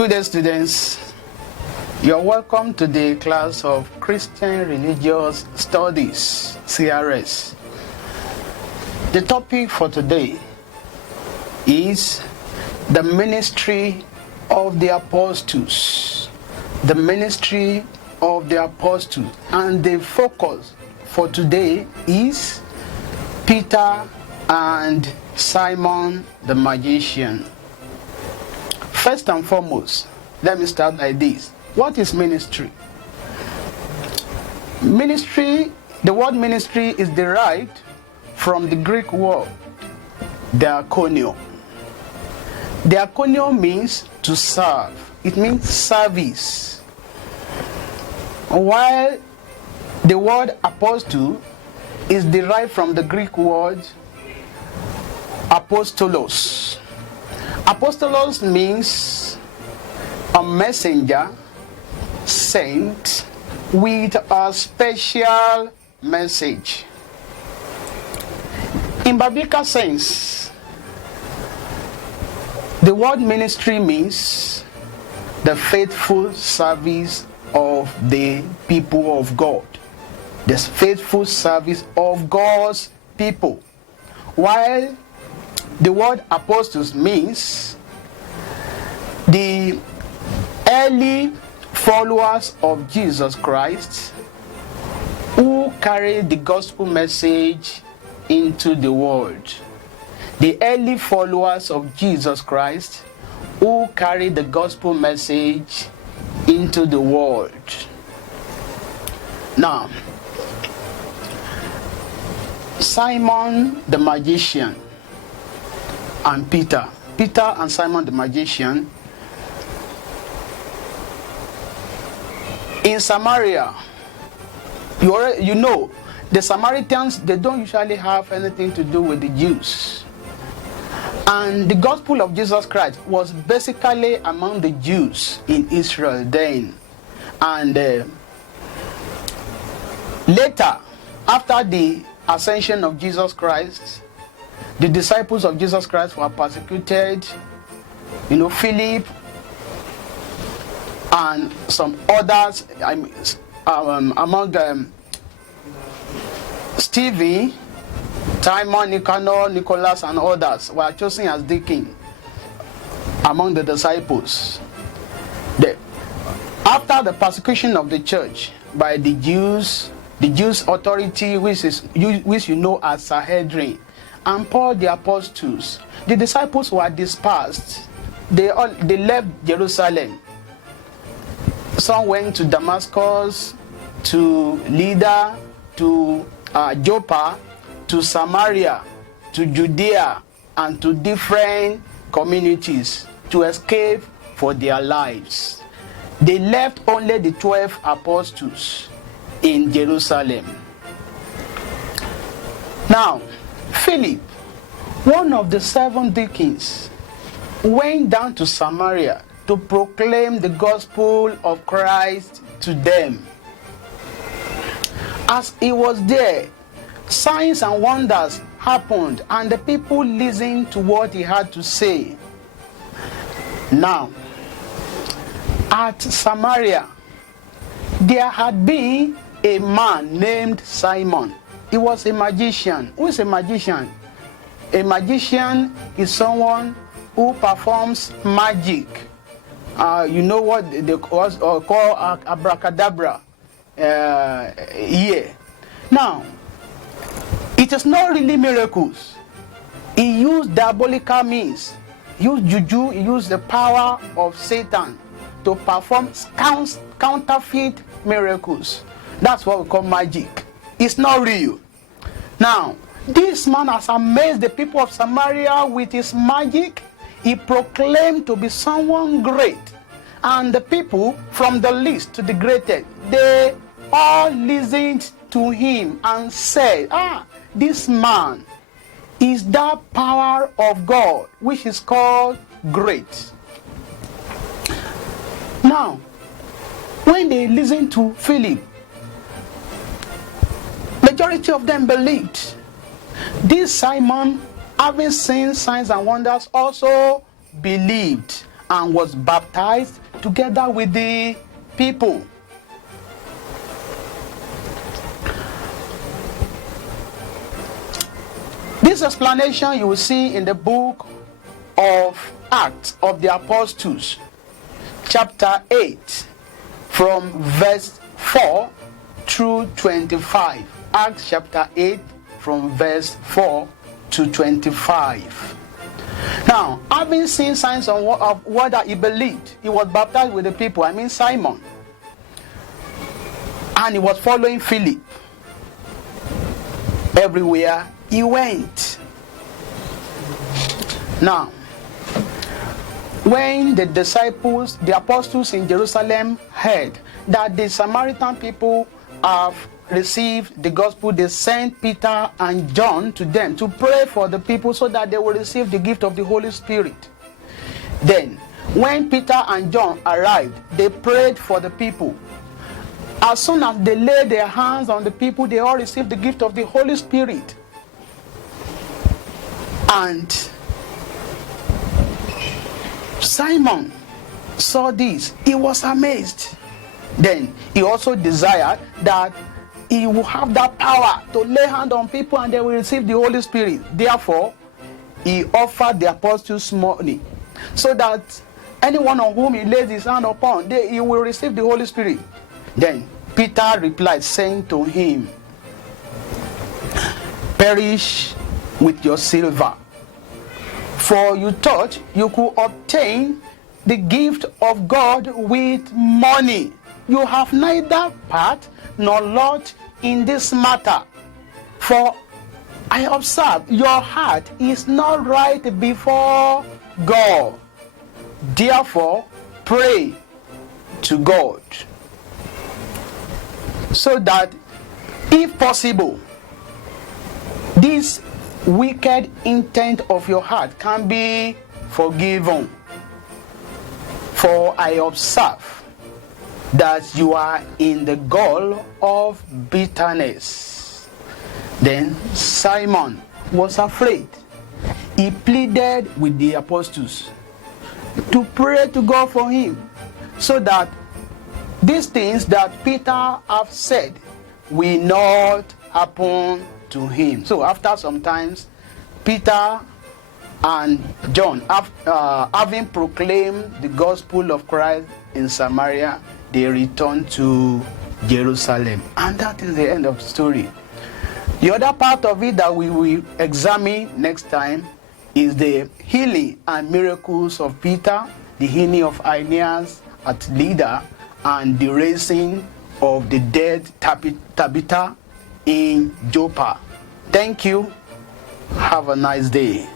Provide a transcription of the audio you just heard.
Good day, students. You're welcome to the class of Christian Religious Studies, CRS. The topic for today is the ministry of the apostles. The ministry of the apostles. And the focus for today is Peter and Simon the magician. First and foremost, let me start like this. What is ministry? Ministry, the word ministry is derived from the Greek word diakonio. Diakonio means to serve. It means service. While the word apostle is derived from the Greek word apostolos. Apostolos means a messenger sent with a special message. In biblical sense, the word ministry means the faithful service of the people of God. The faithful service of God's people. While the word apostles means the early followers of Jesus Christ who carried the gospel message into the world. The early followers of Jesus Christ who carried the gospel message into the world. Now, Simon the magician and Peter and Simon the magician. In Samaria, you know, the Samaritans, they don't usually have anything to do with the Jews. And the gospel of Jesus Christ was basically among the Jews in Israel then. And later, after the ascension of Jesus Christ, the disciples of Jesus Christ were persecuted. You know, Philip and some others, among them, Stephen, Timon, Nicanor, Nicholas, and others were chosen as deacon among the disciples. After the persecution of the church by the Jews authority, which you know as Sanhedrin, and Paul the apostles, the disciples were dispersed. They left Jerusalem. Some went to Damascus, to Lydda, to Joppa, to Samaria, to Judea, and to different communities to escape for their lives. They left only the 12 apostles in Jerusalem. Now, Philip, one of the 7 deacons, went down to Samaria to proclaim the gospel of Christ to them. As he was there, signs and wonders happened, and the people listened to what he had to say. Now, at Samaria, there had been a man named Simon. He was a magician. Who is a magician? A magician is someone who performs magic. You know what they call abracadabra here. Now, it is not really miracles. He used diabolical means. He used juju. He used the power of Satan to perform counterfeit miracles. That's what we call magic. It's not real. Now, this man has amazed the people of Samaria with his magic. He proclaimed to be someone great. And the people, from the least to the greatest, they all listened to him and said, this man is that power of God, which is called great. Now, when they listened to Philip, majority of them believed. This Simon, having seen signs and wonders, also believed. and was baptized together with the people. This explanation you will see in the book of Acts of the Apostles, chapter 8, from verse 4 through 25. Acts chapter 8, from verse 4 to 25. Now, having seen signs of what he believed, he was baptized with the people, Simon. And he was following Philip everywhere he went. Now, when the disciples, the apostles in Jerusalem heard that the Samaritan people have received the gospel, they sent Peter and John to them to pray for the people so that they will receive the gift of the Holy Spirit. Then, when Peter and John arrived, they prayed for the people. As soon as they laid their hands on the people, they all received the gift of the Holy Spirit. And Simon saw this. He was amazed. Then he also desired that he will have that power to lay hand on people and they will receive the Holy Spirit. Therefore, he offered the apostles money so that anyone on whom he lays his hand upon, he will receive the Holy Spirit. Then Peter replied, saying to him, "Perish with your silver, for you thought you could obtain the gift of God with money. You have neither part nor lot in this matter. For I observe your heart is not right before God. Therefore, pray to God, so that, if possible, this wicked intent of your heart can be forgiven. For I observe that you are in the gall of bitterness." Then Simon was afraid. He pleaded with the apostles to pray to God for him, so that these things that Peter have said will not happen to him. So after some times, Peter and John, having proclaimed the gospel of Christ in Samaria, they returned to Jerusalem. And that is the end of the story. The other part of it that we will examine next time is the healing and miracles of Peter, the healing of Aeneas at Lydda, and the raising of the dead Tabitha in Joppa. Thank you. Have a nice day.